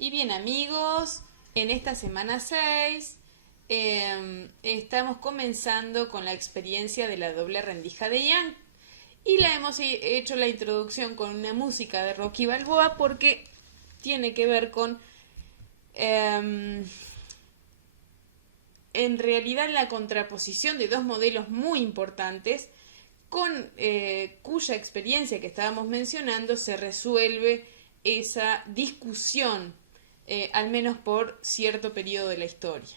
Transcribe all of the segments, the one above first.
Y bien amigos, en esta semana 6 estamos comenzando con la experiencia de la doble rendija de Young. Y la hemos hecho la introducción con una música de Rocky Balboa porque tiene que ver con, en realidad, la contraposición de dos modelos muy importantes con cuya experiencia que estábamos mencionando se resuelve esa discusión, al menos por cierto periodo de la historia.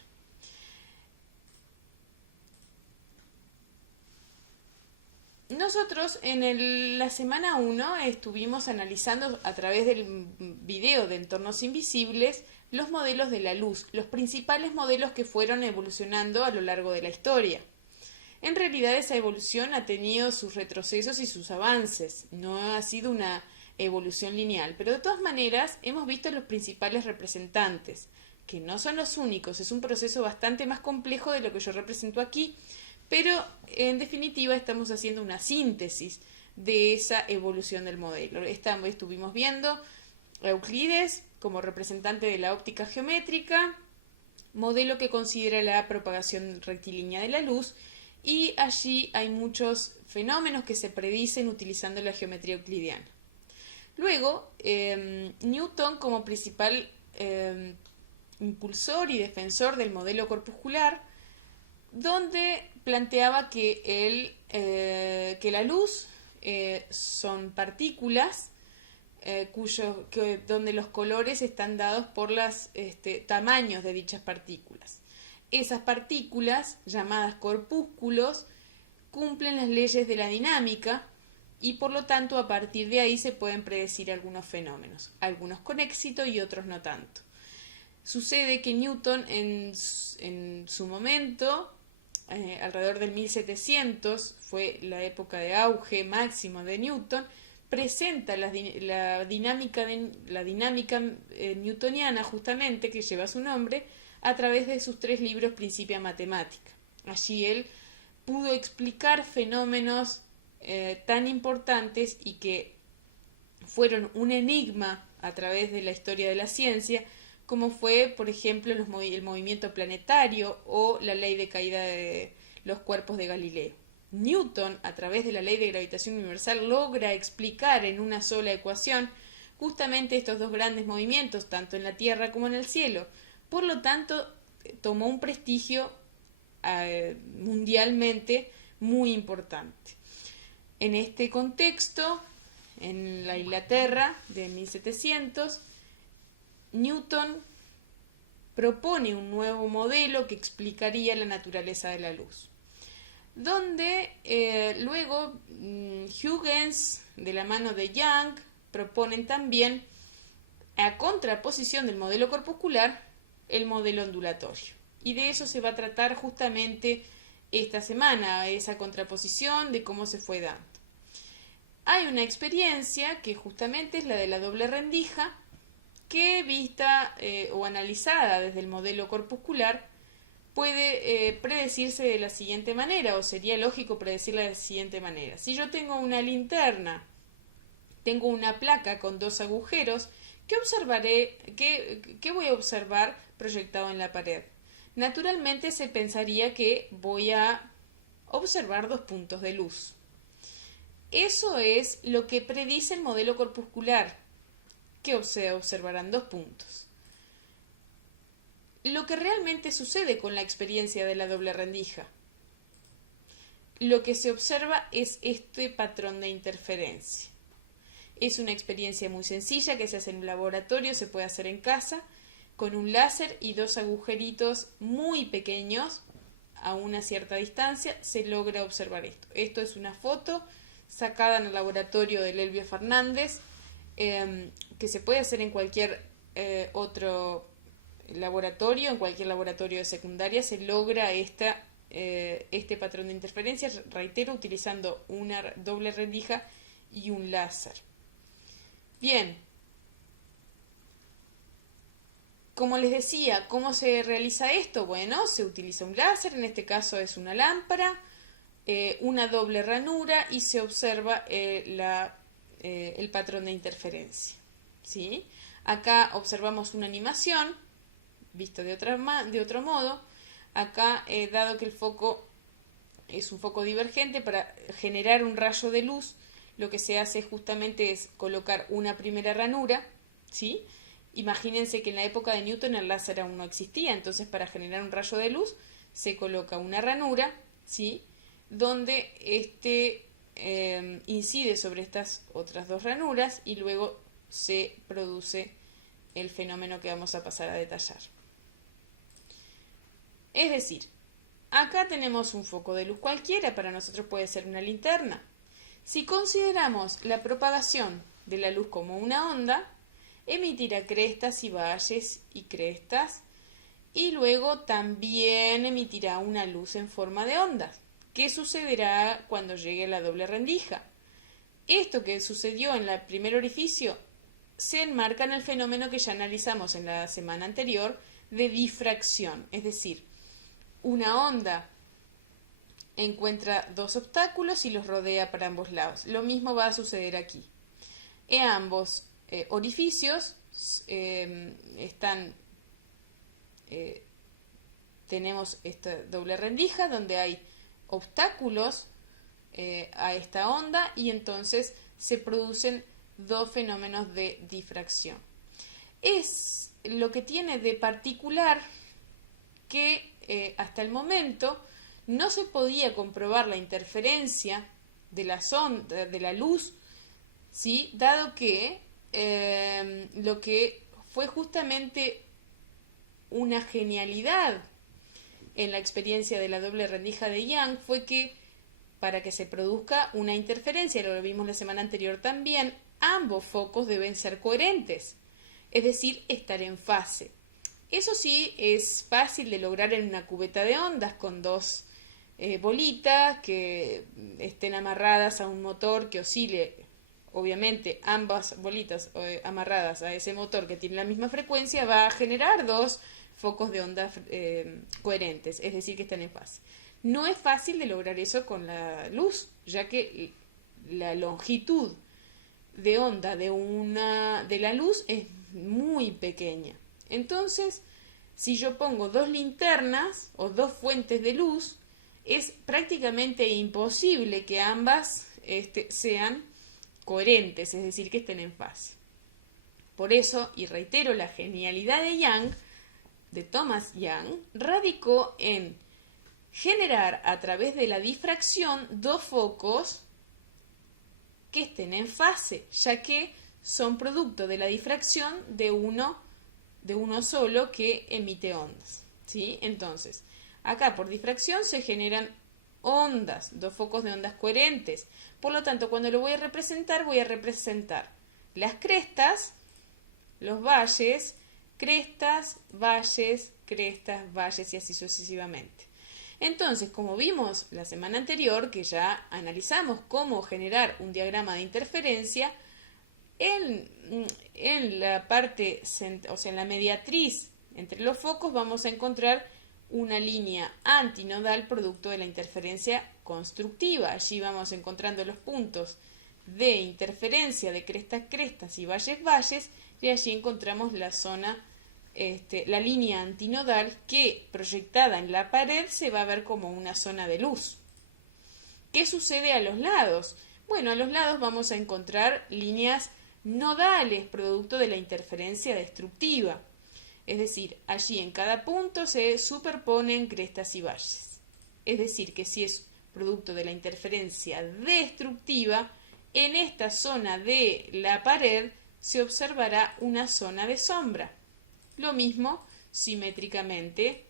Nosotros en la semana 1 estuvimos analizando a través del video de entornos invisibles los modelos de la luz, los principales modelos que fueron evolucionando a lo largo de la historia. En realidad esa evolución ha tenido sus retrocesos y sus avances, no ha sido una evolución lineal, pero de todas maneras hemos visto los principales representantes, que no son los únicos, es un proceso bastante más complejo de lo que yo represento aquí, pero en definitiva estamos haciendo una síntesis de esa evolución del modelo. Estuvimos viendo a Euclides como representante de la óptica geométrica, modelo que considera la propagación rectilínea de la luz, y allí hay muchos fenómenos que se predicen utilizando la geometría euclidiana. Luego, Newton como principal impulsor y defensor del modelo corpuscular, donde planteaba que la luz son partículas donde los colores están dados por los tamaños de dichas partículas. Esas partículas, llamadas corpúsculos, cumplen las leyes de la dinámica y por lo tanto a partir de ahí se pueden predecir algunos fenómenos, algunos con éxito y otros no tanto. Sucede que Newton en su momento, alrededor del 1700, fue la época de auge máximo de Newton, presenta la dinámica newtoniana, justamente, que lleva su nombre, a través de sus 3 libros Principia Mathematica. Allí él pudo explicar fenómenos tan importantes y que fueron un enigma a través de la historia de la ciencia, como fue, por ejemplo, el movimiento planetario o la ley de caída de los cuerpos de Galileo. Newton, a través de la ley de gravitación universal, logra explicar en una sola ecuación justamente estos dos grandes movimientos, tanto en la Tierra como en el cielo. Por lo tanto, tomó un prestigio mundialmente muy importante. En este contexto, en la Inglaterra de 1700, Newton propone un nuevo modelo que explicaría la naturaleza de la luz, donde luego Huygens, de la mano de Young, proponen también, a contraposición del modelo corpuscular, el modelo ondulatorio. Y de eso se va a tratar justamente esta semana, esa contraposición de cómo se fue dando. Hay una experiencia que justamente es la de la doble rendija, que vista o analizada desde el modelo corpuscular puede predecirse de la siguiente manera, o sería lógico predecirla de la siguiente manera. Si yo tengo una linterna, tengo una placa con 2 agujeros, ¿qué voy a observar proyectado en la pared? Naturalmente se pensaría que voy a observar 2 puntos de luz. Eso es lo que predice el modelo corpuscular, que se observarán 2 puntos. Lo que realmente sucede con la experiencia de la doble rendija, lo que se observa es este patrón de interferencia. Es una experiencia muy sencilla que se hace en un laboratorio, se puede hacer en casa, con un láser y 2 agujeritos muy pequeños a una cierta distancia se logra observar esto. Esto es una foto sacada en el laboratorio de Elvio Fernández, que se puede hacer en cualquier otro laboratorio, en cualquier laboratorio de secundaria se logra este patrón de interferencia, reitero, utilizando una doble rendija y un láser. Bien, como les decía, ¿cómo se realiza esto? Bueno, se utiliza un láser, en este caso es una lámpara, una doble ranura y se observa el patrón de interferencia. ¿sí? Acá observamos una animación, visto de otro modo. Acá, dado que el foco es un foco divergente, para generar un rayo de luz, lo que se hace justamente es colocar una primera ranura, ¿sí? Imagínense que en la época de Newton el láser aún no existía, entonces para generar un rayo de luz se coloca una ranura, ¿sí? Donde incide sobre estas otras dos ranuras y luego se produce el fenómeno que vamos a pasar a detallar. Es decir, acá tenemos un foco de luz cualquiera, para nosotros puede ser una linterna. Si consideramos la propagación de la luz como una onda, emitirá crestas y valles y crestas, y luego también emitirá una luz en forma de ondas. ¿Qué sucederá cuando llegue a la doble rendija? Esto que sucedió en el primer orificio se enmarca en el fenómeno que ya analizamos en la semana anterior de difracción, es decir, una onda encuentra dos obstáculos y los rodea para ambos lados. Lo mismo va a suceder aquí. En ambos orificios tenemos esta doble rendija donde hay obstáculos a esta onda y entonces se producen dos fenómenos de difracción. Es lo que tiene de particular que hasta el momento no se podía comprobar la interferencia de la luz, ¿sí? Dado que lo que fue justamente una genialidad en la experiencia de la doble rendija de Young fue que para que se produzca una interferencia, lo vimos la semana anterior también, ambos focos deben ser coherentes, es decir, estar en fase. Eso sí es fácil de lograr en una cubeta de ondas con dos bolitas que estén amarradas a un motor que oscile. Obviamente ambas bolitas amarradas a ese motor que tiene la misma frecuencia va a generar dos focos de onda coherentes, es decir, que están en fase. No es fácil de lograr eso con la luz, ya que la longitud de onda de la luz es muy pequeña. Entonces, si yo pongo dos linternas o dos fuentes de luz, es prácticamente imposible que ambas sean coherentes, es decir, que estén en fase. Por eso, y reitero, la genialidad de Thomas Young, radicó en generar a través de la difracción dos focos que estén en fase, ya que son producto de la difracción de uno solo que emite ondas, ¿sí? Entonces, acá por difracción se generan ondas, dos focos de ondas coherentes. Por lo tanto, cuando lo voy a representar las crestas, los valles, crestas, valles, y así sucesivamente. Entonces, como vimos la semana anterior, que ya analizamos cómo generar un diagrama de interferencia, en la parte, o sea, en la mediatriz entre los focos vamos a encontrar una línea antinodal producto de la interferencia constructiva. Allí vamos encontrando los puntos de interferencia de crestas y valles, y allí encontramos la zona, la línea antinodal que proyectada en la pared se va a ver como una zona de luz. ¿Qué sucede a los lados? Bueno, a los lados vamos a encontrar líneas nodales producto de la interferencia destructiva. Es decir, allí en cada punto se superponen crestas y valles. Es decir, que si es producto de la interferencia destructiva, en esta zona de la pared se observará una zona de sombra. Lo mismo, simétricamente,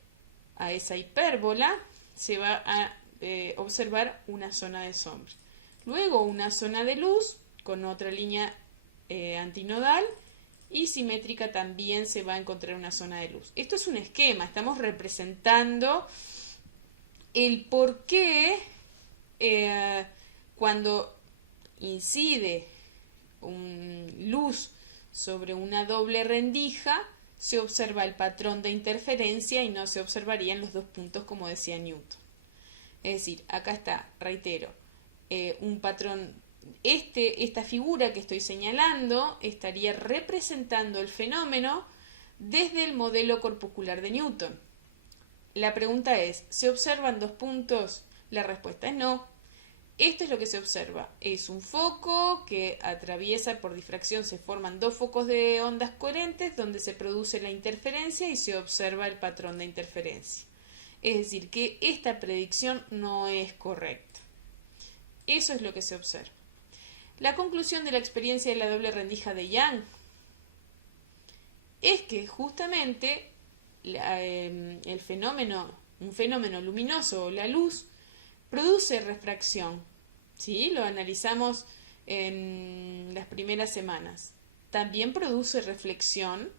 a esa hipérbola se va a observar una zona de sombra. Luego una zona de luz con otra línea antinodal y simétrica también se va a encontrar una zona de luz. Esto es un esquema, estamos representando el por qué cuando incide luz sobre una doble rendija se observa el patrón de interferencia y no se observarían los dos puntos como decía Newton. Es decir, acá está, reitero, un patrón esta figura que estoy señalando estaría representando el fenómeno desde el modelo corpuscular de Newton. La pregunta es, ¿se observan dos puntos? La respuesta es no. Esto es lo que se observa. Es un foco que atraviesa por difracción, se forman dos focos de ondas coherentes donde se produce la interferencia y se observa el patrón de interferencia. Es decir, que esta predicción no es correcta. Eso es lo que se observa. La conclusión de la experiencia de la doble rendija de Young es que justamente un fenómeno luminoso o la luz produce refracción, ¿sí? Lo analizamos en las primeras semanas. También produce reflexión,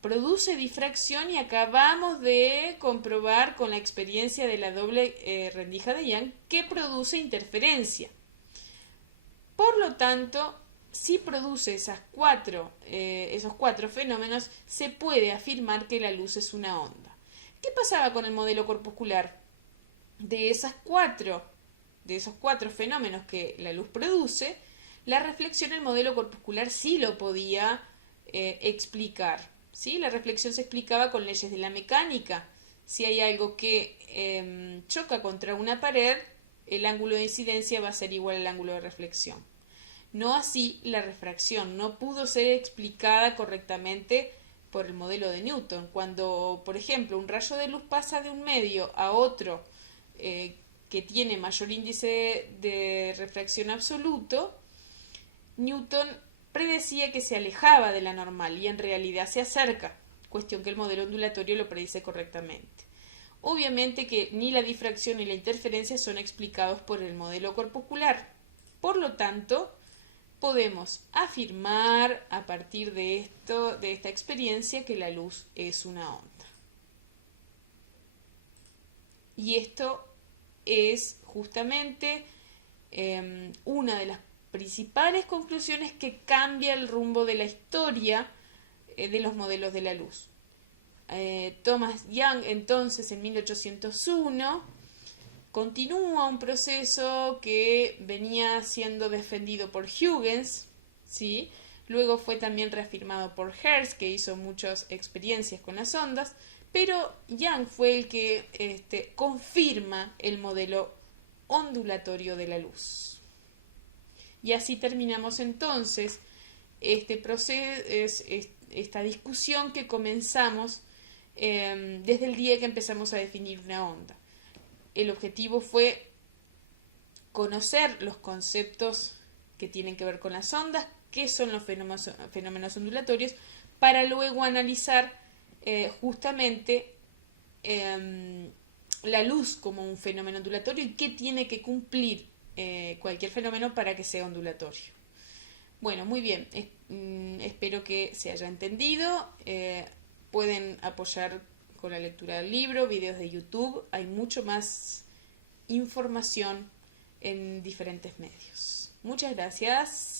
produce difracción y acabamos de comprobar con la experiencia de la doble rendija de Young que produce interferencia. Por lo tanto, si produce esos cuatro fenómenos, se puede afirmar que la luz es una onda. ¿Qué pasaba con el modelo corpuscular? De esos cuatro fenómenos que la luz produce, la reflexión el modelo corpuscular sí lo podía explicar. ¿Sí? La reflexión se explicaba con leyes de la mecánica. Si hay algo que choca contra una pared, el ángulo de incidencia va a ser igual al ángulo de reflexión. No así la refracción, no pudo ser explicada correctamente por el modelo de Newton. Cuando, por ejemplo, un rayo de luz pasa de un medio a otro que tiene mayor índice de refracción absoluto, Newton predecía que se alejaba de la normal y en realidad se acerca, cuestión que el modelo ondulatorio lo predice correctamente. Obviamente que ni la difracción ni la interferencia son explicados por el modelo corpuscular. Por lo tanto, podemos afirmar a partir de esta experiencia que la luz es una onda. Y esto es justamente una de las principales conclusiones que cambia el rumbo de la historia de los modelos de la luz. Thomas Young, entonces, en 1801, continúa un proceso que venía siendo defendido por Huygens, ¿sí? Luego fue también reafirmado por Hertz, que hizo muchas experiencias con las ondas, pero Young fue el que confirma el modelo ondulatorio de la luz. Y así terminamos entonces este proceso, esta discusión que comenzamos desde el día que empezamos a definir una onda. El objetivo fue conocer los conceptos que tienen que ver con las ondas, qué son los fenómenos ondulatorios, para luego analizar justamente la luz como un fenómeno ondulatorio y qué tiene que cumplir cualquier fenómeno para que sea ondulatorio. Bueno, muy bien, espero que se haya entendido. Pueden apoyar con la lectura del libro, videos de YouTube, hay mucho más información en diferentes medios. Muchas gracias.